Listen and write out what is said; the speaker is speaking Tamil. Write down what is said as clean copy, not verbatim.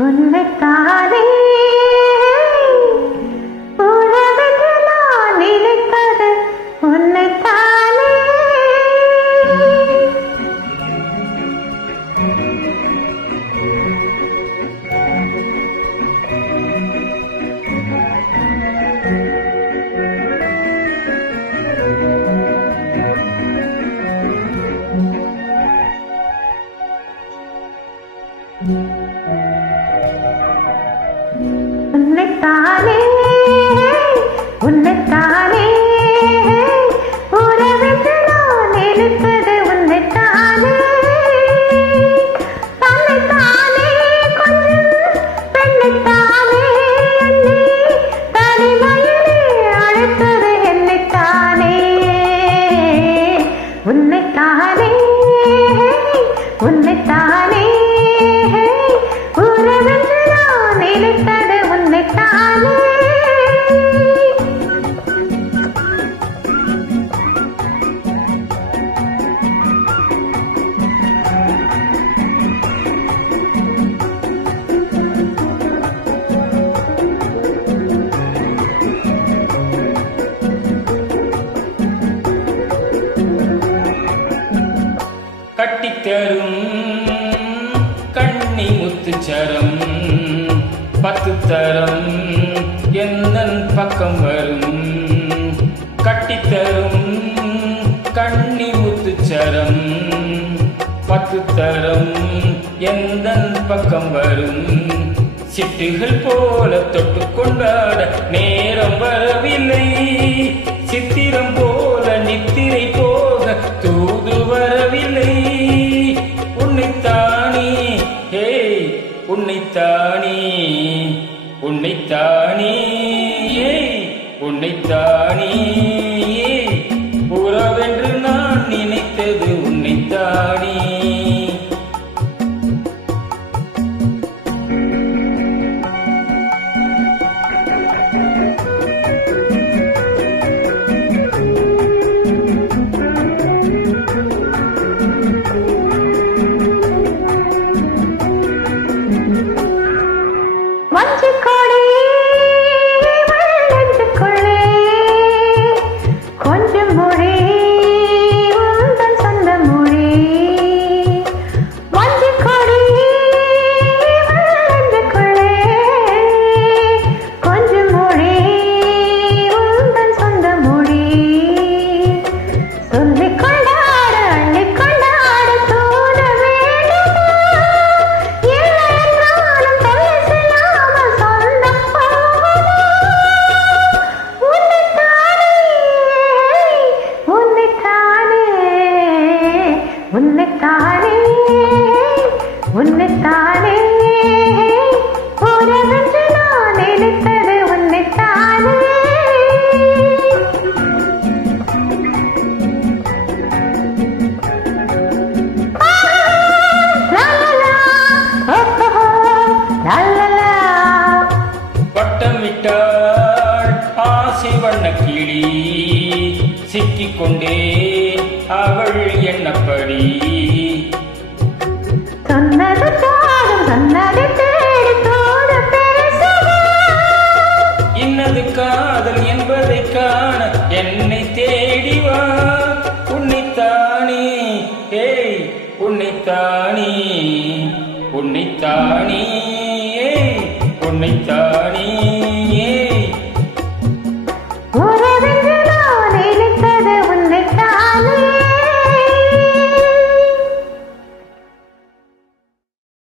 உன்னைத்தானே உறவென்று நான் நினைத்தது உன்னைத்தானே. உன்னைத்தானே உன்னைத்தானே உறவென்று நான் நினைத்தது உன்னைத்தானே. தன்னைத்தானே கொஞ்சம் பெண்ணைத்தானே எண்ணி தனிமையிலே அழைத்தது என்னைத்தானே. உன்னைத்தானே உன்னைத்தானே உறவென்று நான் நினைத்தது உன்னைத்தானே. கட்டித்தரும் கண்ணி முத்துச்சரம் 10 தரம் எந்தன் பக்கம் வரும். கட்டித்தரும் கண்ணி முத்துச்சரம் 10 தரம் எந்தன் பக்கம் வரும். சிட்டுகள் போல தொட்டு கொண்டாட நேரம் வரவில்லை. சித்திரம் போல நித்திரை போக தூது வரவில்லை. உன்னைத்தானே ஹே உன்னைத்தானே உன்னைத்தானே உன்னைத்தானே உறவென்று நான் நினைத்தது உன்னைத்தானே. உன்னைத்தானே உன்னைத்தானே உறவென்று நான் நினைத்தது உன்னைத்தானே. வட்டமிட்டாள் ஆசை வண்ண கிளி சிக்கிக்கொண்டே அவள் என்னப்படி. சொன்னது தாரும் சொன்னது தேடி தோடு பேசவா. இன்னது காதல் என்பதை காண என்னை தேடிவா. உன்னைத்தானே ஏய் உன்னைத்தானே உன்னைத்தானே ஏய் உன்னைத்தானே.